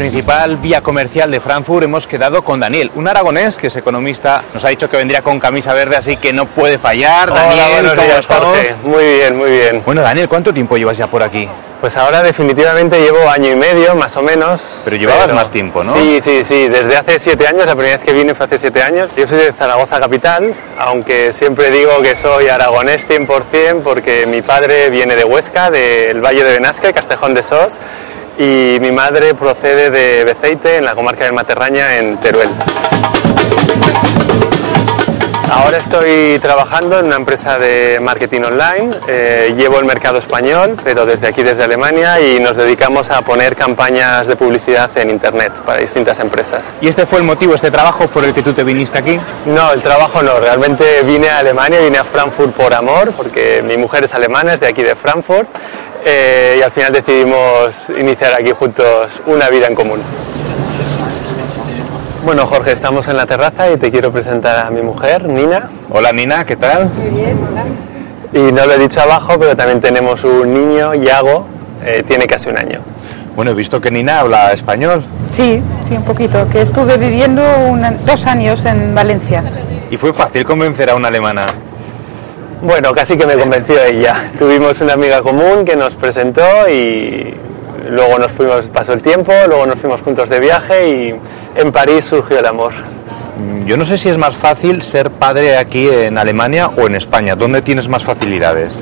principal vía comercial de Frankfurt hemos quedado con Daniel, un aragonés que es economista. Nos ha dicho que vendría con camisa verde, así que no puede fallar. Hola, Daniel, ¿cómo estamos? Jorge. Muy bien, muy bien. Bueno, Daniel, ¿cuánto tiempo llevas ya por aquí? Pues ahora definitivamente llevo año y medio, más o menos. Pero llevabas más tiempo, ¿no? Sí, desde hace 7 años, la primera vez que vine fue hace 7 años. Yo soy de Zaragoza capital, aunque siempre digo que soy aragonés 100% porque mi padre viene de Huesca, del Valle de Benasque, Castejón de Sos, y mi madre procede de Beceite, en la comarca del Materraña, en Teruel. Ahora estoy trabajando en una empresa de marketing online, llevo el mercado español, pero desde aquí, desde Alemania, y nos dedicamos a poner campañas de publicidad en internet para distintas empresas. ¿Y este fue el motivo, este trabajo por el que tú te viniste aquí? No, el trabajo no, realmente vine a Alemania, vine a Frankfurt por amor, porque mi mujer es alemana, es de aquí de Frankfurt, y al final decidimos iniciar aquí juntos una vida en común. Bueno, Jorge, estamos en la terraza y te quiero presentar a mi mujer, Nina. Hola, Nina, ¿qué tal? Muy bien, hola. Y no lo he dicho abajo, pero también tenemos un niño, Iago, tiene casi 1 año. Bueno, he visto que Nina habla español. Sí, un poquito, que estuve viviendo 2 años en Valencia. ¿Y fue fácil convencer a una alemana? Bueno, casi que me convenció ella. Tuvimos una amiga común que nos presentó y luego pasó el tiempo, luego nos fuimos juntos de viaje y en París surgió el amor. Yo no sé si es más fácil ser padre aquí en Alemania o en España. ¿Dónde tienes más facilidades?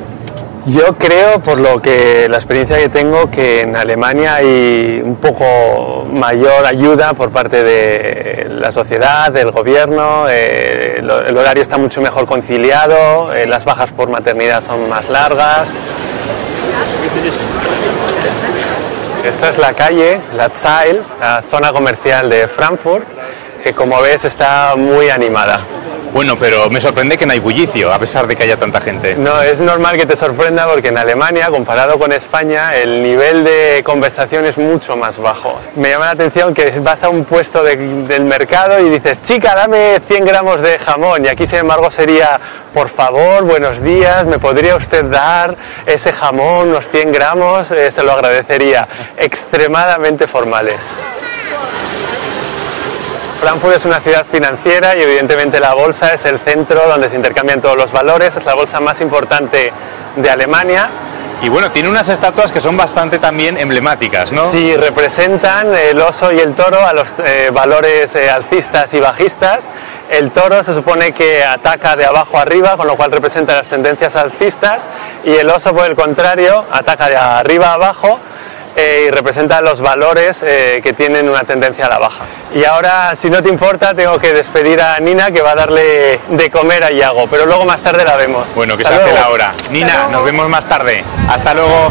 Yo creo, por lo que la experiencia que tengo, que en Alemania hay un poco mayor ayuda por parte de la sociedad, del gobierno, el horario está mucho mejor conciliado, las bajas por maternidad son más largas. Esta es la calle, la Zeil, la zona comercial de Frankfurt, que como ves está muy animada. Bueno, pero me sorprende que no hay bullicio, a pesar de que haya tanta gente. No, es normal que te sorprenda porque en Alemania, comparado con España, el nivel de conversación es mucho más bajo. Me llama la atención que vas a un puesto del mercado y dices, chica, dame 100 gramos de jamón, y aquí sin embargo sería, por favor, buenos días, ¿me podría usted dar ese jamón, unos 100 gramos? Se lo agradecería. Extremadamente formales. Frankfurt es una ciudad financiera y evidentemente la bolsa es el centro donde se intercambian todos los valores, es la bolsa más importante de Alemania. Y bueno, tiene unas estatuas que son bastante también emblemáticas, ¿no? Sí, representan el oso y el toro a los valores alcistas y bajistas. El toro se supone que ataca de abajo a arriba, con lo cual representa las tendencias alcistas, y el oso, por el contrario, ataca de arriba a abajo, y representa los valores que tienen una tendencia a la baja. Y ahora, si no te importa, tengo que despedir a Nina, que va a darle de comer a Iago, pero luego más tarde la vemos. Bueno, que se hace la hora. Nina, nos vemos más tarde. Hasta luego.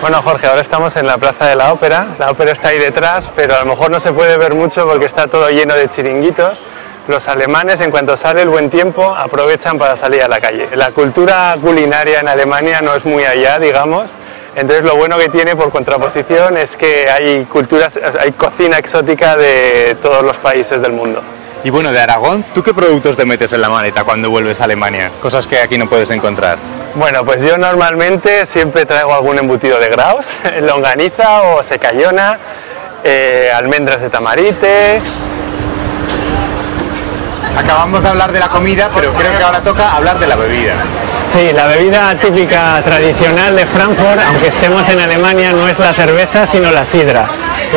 Bueno, Jorge, ahora estamos en la Plaza de la Ópera. La ópera está ahí detrás, pero a lo mejor no se puede ver mucho porque está todo lleno de chiringuitos. Los alemanes, en cuanto sale el buen tiempo, aprovechan para salir a la calle. La cultura culinaria en Alemania no es muy allá, digamos. Entonces lo bueno que tiene por contraposición es que hay cocina exótica de todos los países del mundo. Y bueno, de Aragón, ¿tú qué productos te metes en la maleta cuando vuelves a Alemania? Cosas que aquí no puedes encontrar. Bueno, pues yo normalmente siempre traigo algún embutido de Graus, longaniza o secayona, almendras de Tamarite. Acabamos de hablar de la comida, pero creo que ahora toca hablar de la bebida. Sí, la bebida típica tradicional de Frankfurt, aunque estemos en Alemania, no es la cerveza, sino la sidra.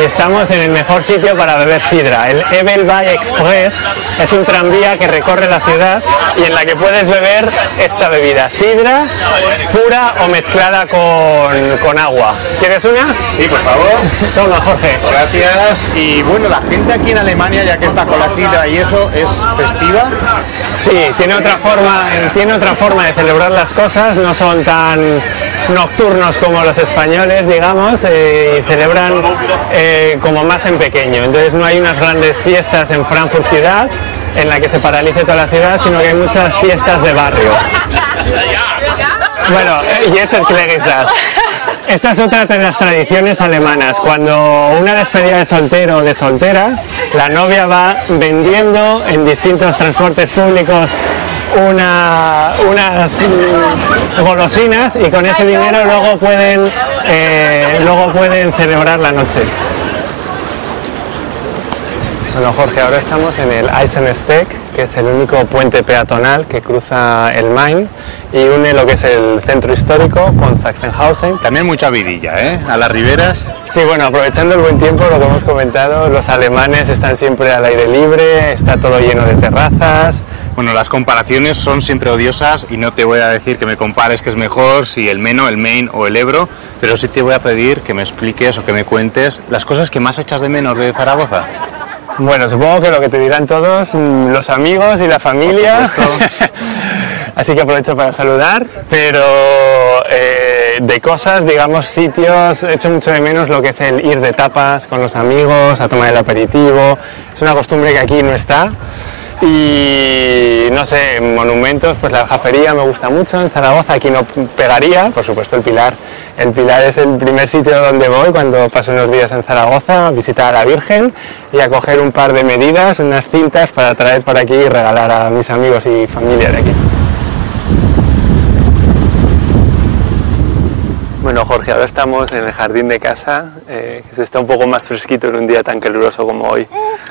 Y estamos en el mejor sitio para beber sidra. El Ebelwei Express es un tranvía que recorre la ciudad y en la que puedes beber esta bebida, sidra pura o mezclada con agua. ¿Quieres una? Sí, por favor. Toma, Jorge. Gracias. Y bueno, la gente aquí en Alemania, ya que está con la sidra y eso, ¿es festiva? Sí, tiene otra forma de celebrar las cosas, no son tan nocturnos como los españoles, digamos, y celebran como más en pequeño. Entonces no hay unas grandes fiestas en Frankfurt ciudad en la que se paralice toda la ciudad, sino que hay muchas fiestas de barrio. Bueno, esta es otra de las tradiciones alemanas. Cuando una despedida de soltero o de soltera, la novia va vendiendo en distintos transportes públicos unas golosinas y con ese dinero luego pueden celebrar la noche. Bueno, Jorge, ahora estamos en el Eisensteg, que es el único puente peatonal que cruza el Main y une lo que es el centro histórico con Sachsenhausen. También mucha vidilla, ¿eh? A las riberas. Sí, bueno, aprovechando el buen tiempo, lo que hemos comentado, los alemanes están siempre al aire libre, está todo lleno de terrazas. Bueno, las comparaciones son siempre odiosas y no te voy a decir que me compares que es mejor si el Meno, el Main o el Ebro, pero sí te voy a pedir que me expliques o que me cuentes las cosas que más echas de menos de Zaragoza. Bueno, supongo que lo que te dirán todos, los amigos y la familia. Así que aprovecho para saludar, pero de cosas, digamos, sitios, echo mucho de menos lo que es el ir de tapas con los amigos, a tomar el aperitivo. Es una costumbre que aquí no está. Y no sé, monumentos, pues la Aljafería me gusta mucho, en Zaragoza aquí no pegaría, por supuesto el Pilar. El Pilar es el primer sitio donde voy cuando paso unos días en Zaragoza, a visitar a la Virgen y a coger un par de medidas, unas cintas para traer por aquí y regalar a mis amigos y familia de aquí. Bueno, Jorge, ahora estamos en el jardín de casa, que se está un poco más fresquito en un día tan caluroso como hoy.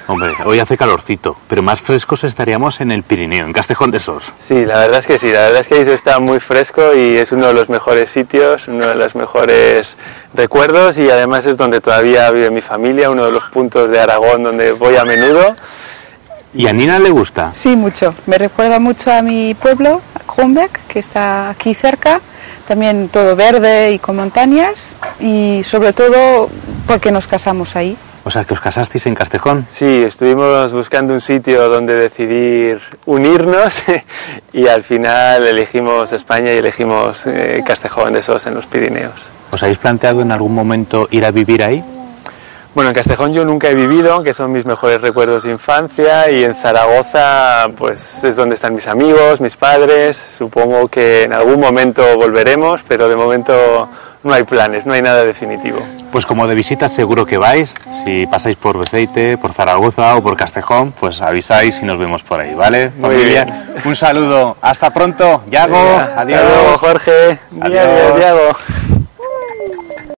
Hombre, hoy hace calorcito, pero más frescos estaríamos en el Pirineo, en Castejón de Sos. Sí, la verdad es que sí, la verdad es que ahí se está muy fresco y es uno de los mejores sitios, uno de los mejores recuerdos y además es donde todavía vive mi familia, uno de los puntos de Aragón donde voy a menudo. ¿Y a Nina le gusta? Sí, mucho. Me recuerda mucho a mi pueblo, a Kronbeck, que está aquí cerca. También todo verde y con montañas y sobre todo porque nos casamos ahí. O sea, que os casasteis en Castejón. Sí, estuvimos buscando un sitio donde decidir unirnos y al final elegimos España y elegimos Castejón de Sos en los Pirineos. ¿Os habéis planteado en algún momento ir a vivir ahí? Bueno, en Castejón yo nunca he vivido, aunque son mis mejores recuerdos de infancia, y en Zaragoza pues es donde están mis amigos, mis padres. Supongo que en algún momento volveremos, pero de momento no hay planes, no hay nada definitivo. Pues como de visita seguro que vais, si pasáis por Beceite, por Zaragoza o por Castejón, pues avisáis y nos vemos por ahí, ¿vale? Muy familia, bien. Un saludo, hasta pronto, Yago, adiós. Hasta luego, Jorge. Adiós. Adiós, Yago.